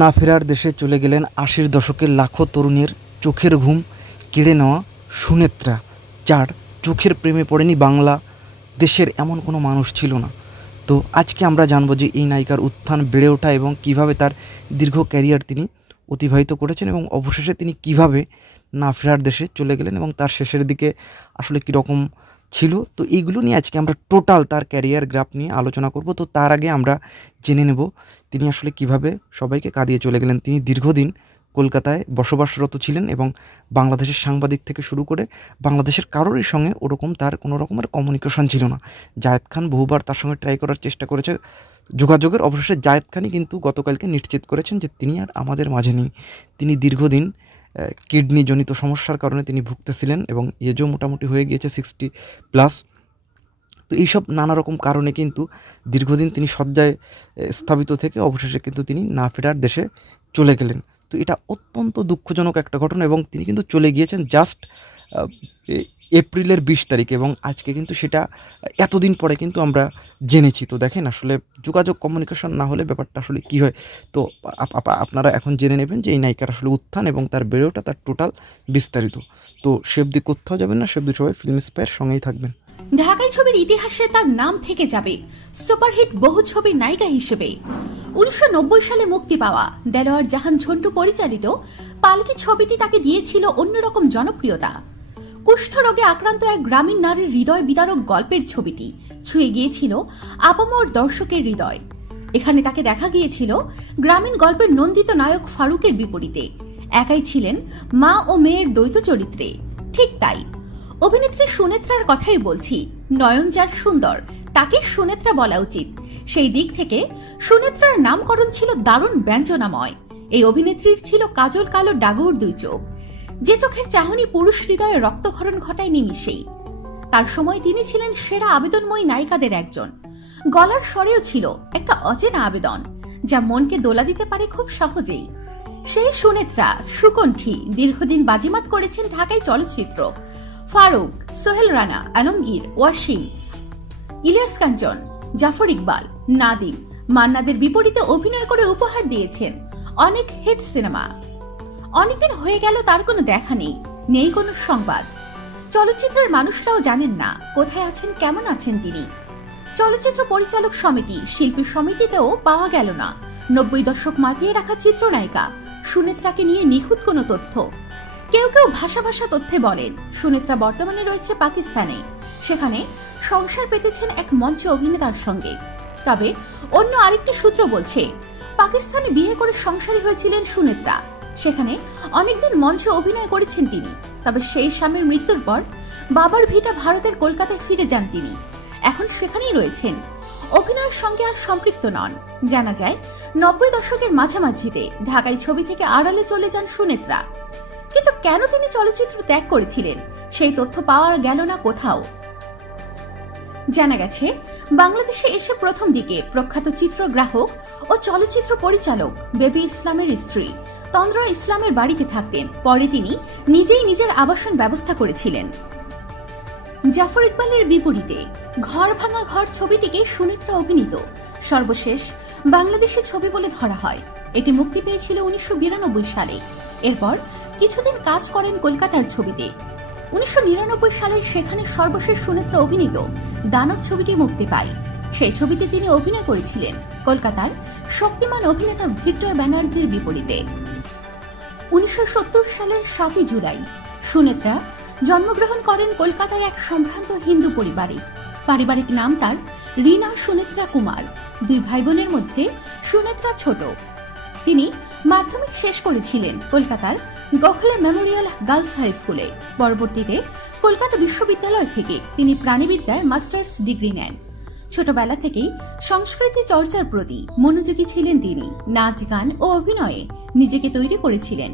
না ফেরার দেশে চলে গেলেন ৮০ দশকের লাখো তরুণের চোখের ঘুম কেড়ে নেওয়া সুনেত্রা, যার চোখের প্রেমে পড়েনি বাংলা দেশের এমন কোনো মানুষ ছিল না। তো আজকে আমরা জানবো যে এই নায়িকার উত্থান, বেড়ে ওঠা এবং কীভাবে তার দীর্ঘ ক্যারিয়ার তিনি অতিবাহিত করেছেন এবং অবশেষে তিনি কীভাবে না ফেরার দেশে চলে গেলেন এবং তার শেষের দিকে আসলে কীরকম ছিল। তো এইগুলো নিয়ে আজকে আমরা টোটাল তার ক্যারিয়ার গ্রাফ নিয়ে আলোচনা করব। তো তার আগে আমরা জেনে নেব তিনি আসলে কিভাবে সবাইকে কাঁদিয়ে চলে গেলেন। তিনি দীর্ঘদিন কলকাতায় বসবাসরত ছিলেন এবং বাংলাদেশের সাংবাদিক থেকে শুরু করে বাংলাদেশের কারোরই সঙ্গে ওরকম তার কোনো রকমের কমিউনিকেশন ছিল না। জায়েদ খান বহুবার তার সঙ্গে ট্রাই করার চেষ্টা করেছে যোগাযোগের, অবশেষে জায়েদ খানই কিন্তু গতকালকে নিশ্চিত করেছেন যে তিনি আর আমাদের মাঝে নেই। তিনি দীর্ঘদিন কিডনিজনিত সমস্যার কারণে তিনি ভুগতেছিলেন এবং এজও মোটামুটি হয়ে গিয়েছে 60+। তো এইসব নানা রকম কারণে কিন্তু দীর্ঘদিন তিনি শয্যায় স্থাপিত থেকে অবশেষে কিন্তু তিনি না ফেরার দেশে চলে গেলেন। তো এটা অত্যন্ত দুঃখজনক একটা ঘটনা এবং তিনি কিন্তু চলে গিয়েছেন জাস্ট এপ্রিলের ২০ তারিখে এবং আজকে কিন্তু সেটা এতদিন পরে কিন্তু আমরা জেনেছি। তো দেখেন আসলে যোগাযোগ কমিউনিকেশন না হলে ব্যাপারটা আসলে কী হয়। তো আপনারা এখন জেনে নেবেন যে এই নায়িকার আসলে উত্থান এবং তার বেড়ে ওঠা, তার টোটাল বিস্তারিত। তো সে অবধি কোথাও যাবেন না, সে অবধি সবাই ফিল্ম স্পায়ার সঙ্গেই থাকবেন। ঢাকাই ছবির ইতিহাসে তার নাম থেকে যাবে সুপারহিট বহু ছবির নায়িকা হিসেবে। 1990 সালে মুক্তি পাওয়া দেলোয়ার জাহান ঝন্টু পরিচালিত পালকি ছবিটি তাকে দিয়েছিল অন্যরকম জনপ্রিয়তা। কুষ্ঠরোগে আক্রান্ত এক গ্রামীণ নারীর হৃদয় বিদারক গল্পের ছবিটি ছুঁয়ে গিয়েছিল আপামর দর্শকের হৃদয়। এখানে তাকে দেখা গিয়েছিল গ্রামীণ গল্পের নন্দিত নায়ক ফারুকের বিপরীতে একাই ছিলেন মা ও মেয়ের দ্বৈত চরিত্রে। ঠিক তাই অভিনেত্রী সুনেত্রার কথাই বলছি। নয়ন যার সুন্দর তাকে সুনেত্রা বলা উচিত। সেই দিক থেকে সুনেত্রার নামকরণ ছিল দারুণ ব্যঞ্জনাময়। এই অভিনেত্রীর ছিল কাজল কালো ডাগর দুই চোখ, যে চোখের চাহনি পুরুষ হৃদয়ে রক্তক্ষরণ ঘটায় নিমিষেই। তার সময় তিনি ছিলেন সেরা আবেদনময়ী নায়িকাদের একজন। গলার স্বরেও ছিল একটা অচেনা আবেদন, যা মনকে দোলা দিতে পারে খুব সহজেই। সেই সুনেত্রা সুকণ্ঠী দীর্ঘদিন বাজিমাত করেছেন ঢাকায় চলচ্চিত্র। ফারুক, সোহেল রানা, আলমগীর, ওয়াসিম, ইলিয়াস কাঞ্চন, জাফর ইকবাল, নাদিম, মান্নাদের বিপরীতে অভিনয় করে উপহার দিয়েছেন অনেক হিট সিনেমা। অনেকদিন হয়ে গেল তার কোনো দেখা নেই, নেই কোনো সংবাদ। চলচ্চিত্রের মানুষরাও জানেন না কোথায় আছেন, কেমন আছেন তিনি। চলচ্চিত্র পরিচালক সমিতি, শিল্পী সমিতিতেও পাওয়া গেল না 90 দশক মাতিয়ে রাখা চিত্রনায়িকা সুনেত্রাকে নিয়ে নিখুঁত কোনো তথ্য। কেউ কেউ ভাষা ভাষা তথ্যে বলেন সুনেত্রা বর্তমানে রয়েছে পাকিস্তানে, সেখানে সংসার পেতেছেন এক মঞ্চ অভিনেতার সঙ্গে। তবে অন্য আরেকটি সূত্র বলছে পাকিস্তানে বিয়ে করে সংসারী হয়েছিলেন সুনেত্রা, সেখানে অনেকদিন মঞ্চে অভিনয় করেছেন তিনি। তবে সেই স্বামীর মৃত্যুর পর বাবার ভিটা ভারতের কলকাতায় ফিরে যান তিনি, এখন সেখানেই রয়েছেন। অভিনয়ের সঙ্গে আর সম্পৃক্ত নন। জানা যায় 90 দশকের মাঝামাঝিতে ঢাকাই ছবি থেকে আড়ালে চলে যান সুনেত্রা। কিন্তু কেন তিনি চলচ্চিত্র ত্যাগ করেছিলেন সেই তথ্য পাওয়া গেল না কোথাও। জানা গেছে বাংলাদেশে এসে প্রথম দিকে প্রখ্যাত চিত্রগ্রাহক ও চলচ্চিত্র পরিচালক বেবি ইসলামের স্ত্রী তন্দ্রা ইসলামের বাড়িতে থাকতেন। পরে তিনি নিজেই নিজের আবাসন ব্যবস্থা করেছিলেন। জাফর ইকবালের বিপরীতে ঘর ভাঙা ঘর ছবিটিকে সুনেত্রা অভিনীত সর্বশেষ বাংলাদেশি ছবি বলে ধরা হয়। এটি মুক্তি পেয়েছিল 1992 সালে। এরপর কিছুদিন কাজ করেন কলকাতার ছবিতে। 1999 সালে সেখানে সর্বশেষ সুনেত্রা অভিনীত দানব ছবিটি মুক্তি পায়। সেই ছবিতে তিনি অভিনয় করেছিলেন কলকাতার শক্তিমান অভিনেতা ভিক্টর ব্যানার্জির বিপরীতে। 1970 সালের 7 জুলাই সুনেত্রা জন্মগ্রহণ করেন কলকাতার এক সম্ভ্রান্ত হিন্দু পরিবারে। পারিবারিক নাম তার রীনা সুনেত্রা কুমার। দুই ভাই বোনের মধ্যে সুনেত্রা ছোট। তিনি মাধ্যমিক শেষ করেছিলেন কলকাতার গোখলে মেমোরিয়াল গার্লস হাই স্কুলে। পরবর্তীতে কলকাতা বিশ্ববিদ্যালয় থেকে তিনি প্রাণীবিদ্যায় মাস্টার্স ডিগ্রি নেন। ছোটবেলা থেকেই সংস্কৃতি চর্চার প্রতি মনোযোগী ছিলেন তিনি। নাচ, গান ও অভিনয়ে নিজেকে তৈরি করেছিলেন।